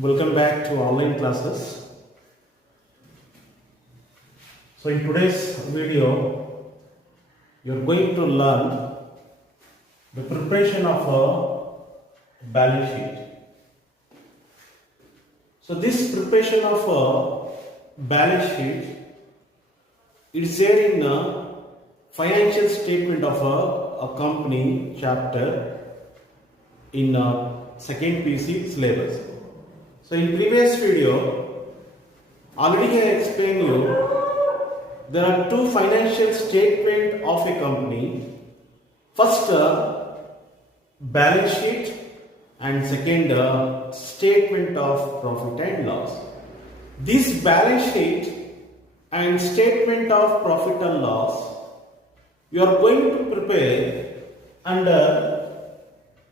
Welcome back to online classes. So in today's video, you're going to learn the preparation of a balance sheet. So this preparation of a balance sheet is there in the financial statement of a company chapter in second PC syllabus. So in previous video, already I explained you, there are two financial statement of a company. First, balance sheet, and second, statement of profit and loss. This balance sheet and statement of profit and loss, you are going to prepare under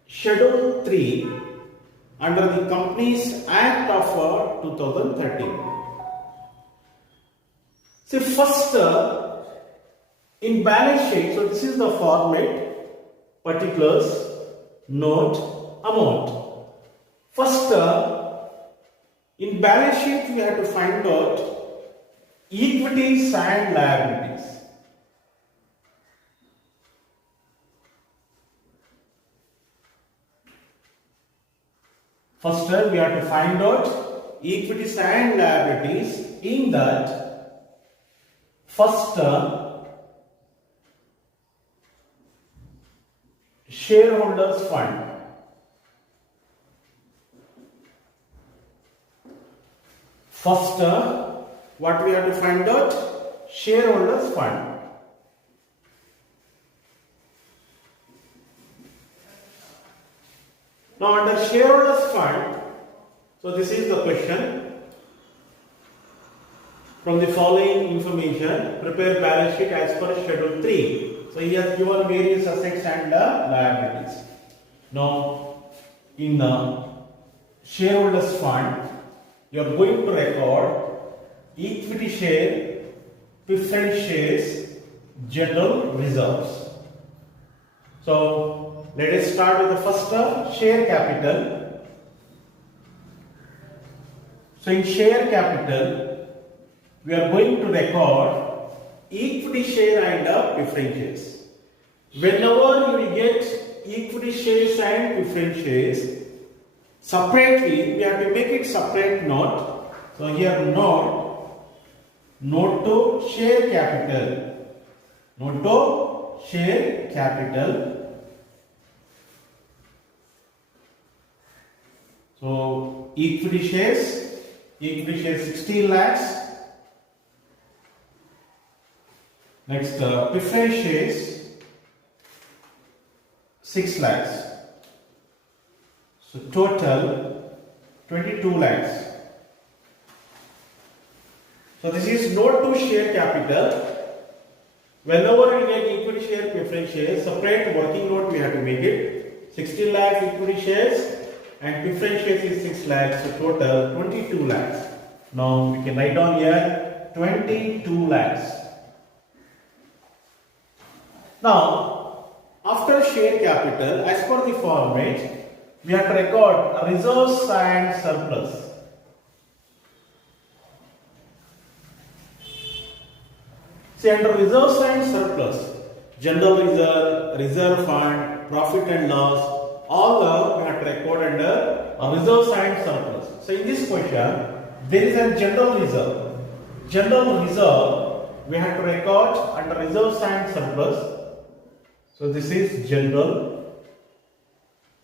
Schedule 3 under the Companies Act of 2013. See, first in balance sheet, so this is the format, particulars, note, amount. First, in balance sheet, we have to find out equities and liabilities. First, we have to find out equities and liabilities. In that, first, shareholders fund. First, what we have to find out? Shareholders fund. Now under shareholders fund, so this is the question. From the following information, prepare balance sheet as per Schedule 3. So he has given various assets and liabilities. Now in the shareholders fund, you are going to record equity share, preference shares, general reserves. So let us start with the first share capital. So in share capital, we are going to record equity share and preference shares. Whenever you will get equity shares and preference shares, separately we have to make it separate note. So here note to share capital. Note to share capital. So equity shares 16 lakhs. Next, preference shares 6 lakhs. So total 22 lakhs. So this is note to share capital. Whenever you get equity share, preference shares, separate working note we have to make it. 16 lakhs equity shares and preference shares is 6 lakhs. So total 22 lakhs. Now we can write down here 22 lakhs. Now, after share capital, as per the format, we have to record reserves and surplus. See, under reserves and surplus, general reserve, reserve fund, profit and loss, all we have to record under reserves and surplus. So in this question, there is a general reserve. General reserve, we have to record under reserves and surplus. So this is general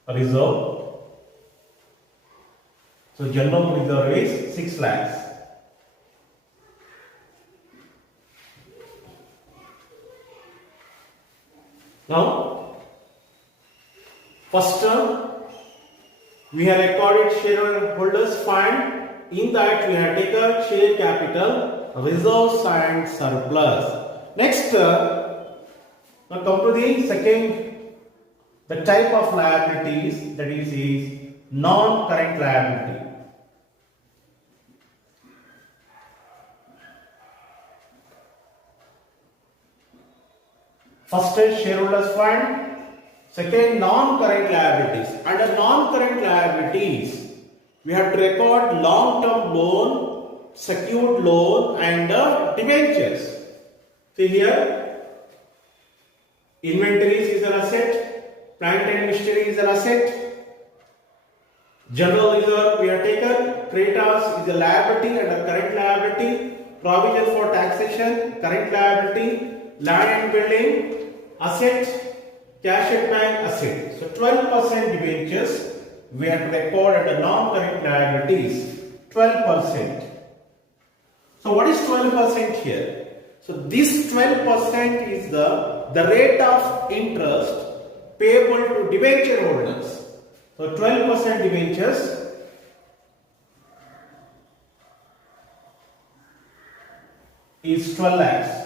reserve. So general reserve is 6 lakhs. Now, first term, we have recorded shareholders fund in that we have taken share capital, reserves and surplus. Next, now come to the second, the type of liabilities, that is non-current liability. First is shareholders fund, second non-current liabilities. Under non-current liabilities, we have to record long-term loan, secured loan and debentures. See here, inventories is an asset, plant and machinery is an asset, general reserve we have taken, creditors is a liability and a current liability, provision for taxation, current liability, land and building, asset, cash at bank, asset. So 12% debentures we have to record under non-current liabilities, 12%. So what is 12% here? So this 12% is the rate of interest payable to debenture holders. So 12% debentures is 12 lakhs.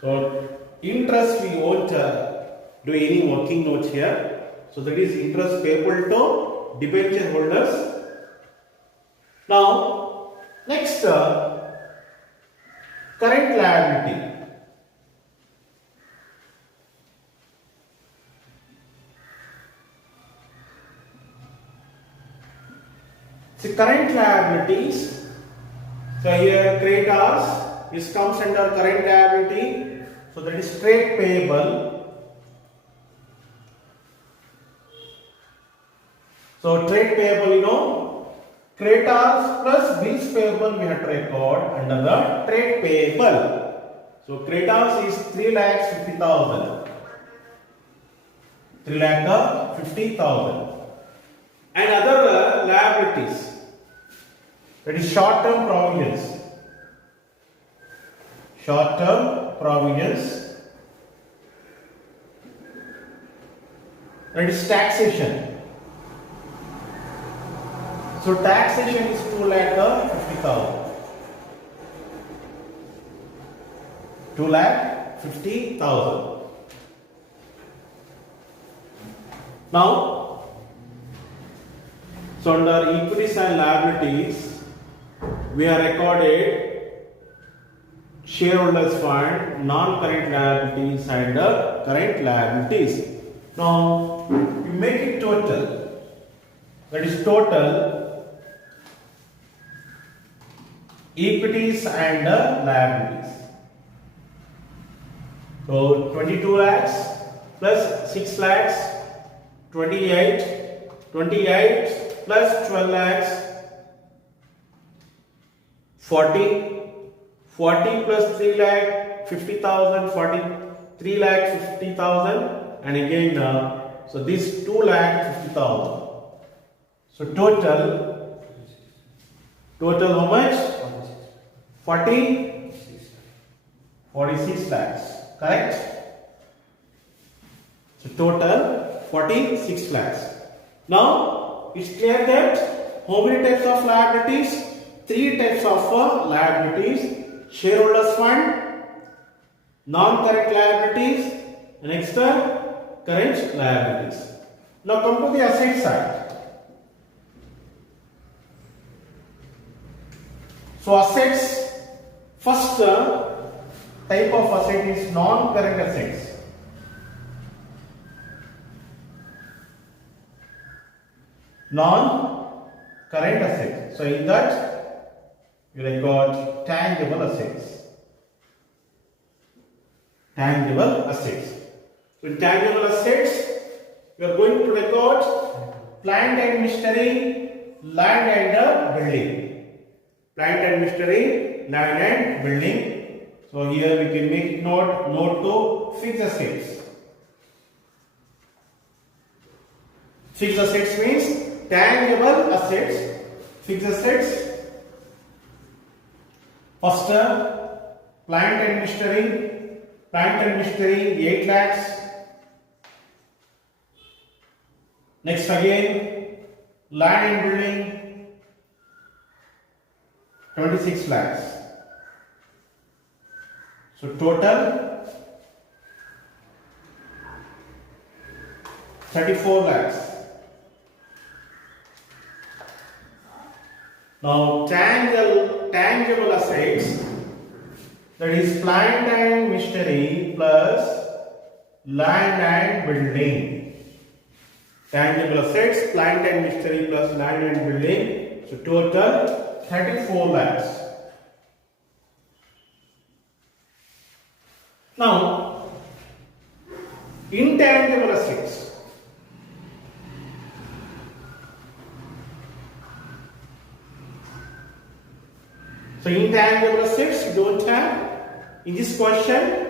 So interest we won't do any working notes here. So that is interest payable to debenture holders. Now next, current liability. So current liabilities. So here creditors, this comes under current liability. So that is trade payable. So trade payable, creditors plus bills payable we have to record under the trade payable. So creditors is 3,50,000. 3,50,000. And other liabilities, that is short-term provisions. Short-term provisions, that is taxation. So taxation is 2,50,000. 2,50,000. Now, so under equities and liabilities, we have recorded shareholders fund, non-current liabilities and current liabilities. Now, you make it total. That is total equities and liabilities. So 22 lakhs plus 6 lakhs, 28, 28 plus 12 lakhs, 40. 40 plus 3 lakh 50,000, 43 lakh 50,000, and again so this 2 lakh 50,000. So total how much? 46 lakhs, correct? So total 46 lakhs. Now it's clear that how many types of liabilities? 3 types of liabilities. Shareholders fund, non-current liabilities, and extra current liabilities. Now come to the asset side. So assets, first type of asset is non-current assets. Non-current assets. So in that you record tangible assets. Tangible assets. So in tangible assets, we are going to record plant and machinery, land and building. Plant and machinery, land and building. So here we can make note to fixed assets. Fixed assets means tangible assets. Fixed assets. First, plant and machinery, 8 lakhs. Next again, land and building 26 lakhs. So total 34 lakhs. Now tangible assets, that is plant and machinery plus land and building. Tangible assets, plant and machinery plus land and building. So total 34 lakhs. Now intangible assets. So intangible assets you don't have in this question.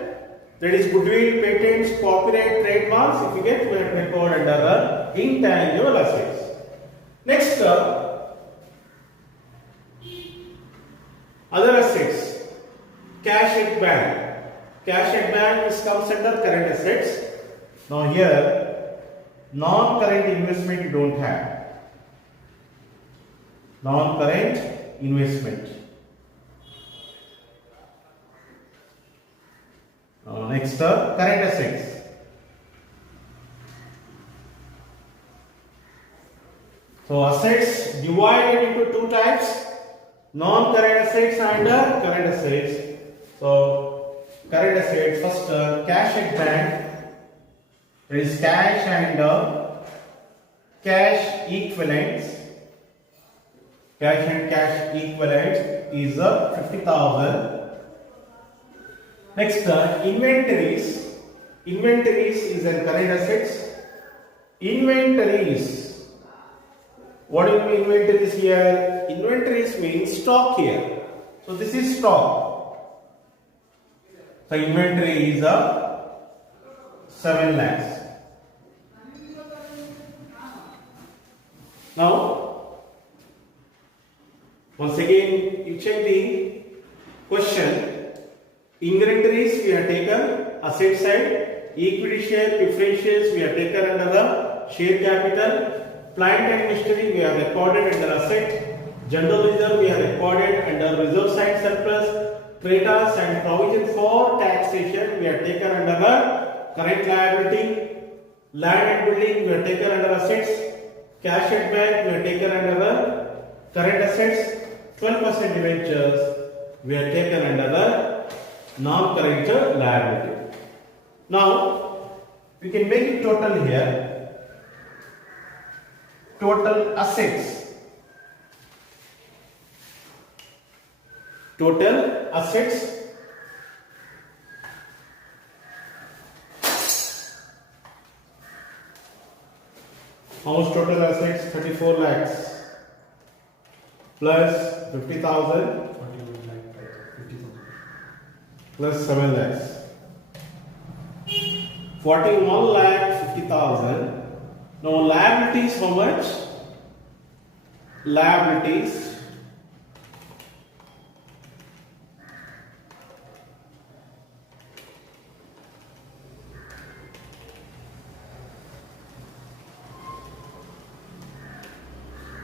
That is goodwill, patents, copyright, trademarks. If you get, we have to record under intangible assets. Next, other assets. Cash at bank. Cash at bank comes under current assets. Now here, non-current investment you don't have. Non-current investment. Next, current assets. So assets divided into two types: non-current assets and current assets. So current assets, first cash at bank. There is cash and cash equivalents. Cash and cash equivalents is 50,000. Next, inventories. Inventories is a current assets. Inventories. What do you mean inventories here? Inventories means stock here. So this is stock. So inventory is 7 lakhs. Now, once again, you check the question. Inventories we have taken asset side, equity share, preference shares we have taken under the share capital, plant and machinery we have recorded under asset, general reserve we have recorded under reserve side surplus, creditors and provision for taxation we have taken under the current liability, land and building we have taken under assets, cash at bank we have taken under the current assets, 12% debentures we have taken under the non-current liability. Now we can make it total here. Total assets. Total assets. How much total assets? 34 lakhs plus 50,000 plus 7 lakhs. 41 lakh 50,000. Now liabilities how much? Liabilities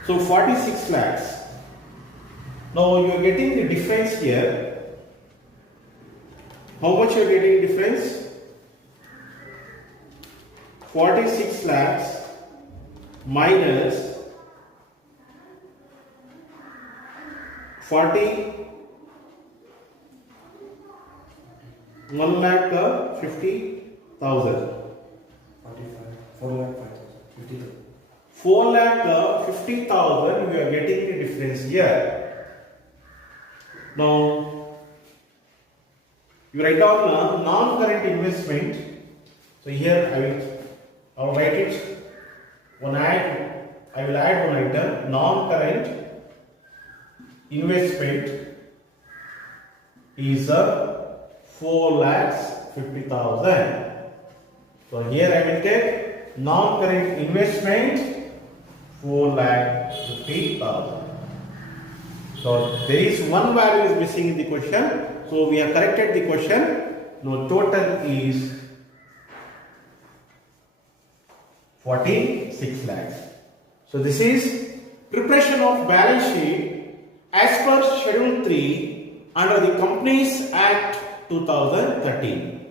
so 46 lakhs. Now you are getting the difference here. How much you are getting difference? 46 lakhs minus 1 lakh 50,000. 4 lakh 50,000 we are getting the difference here. Now you write down non-current investment. So here I will write it. I will add one item. Non-current investment is 4 lakhs 50,000. So here I will take non-current investment 4 lakh 50,000. So there is one value is missing in the question. So we have corrected the question. Now total is 46 lakhs. So this is preparation of balance sheet as per Schedule 3 under the Companies Act 2013.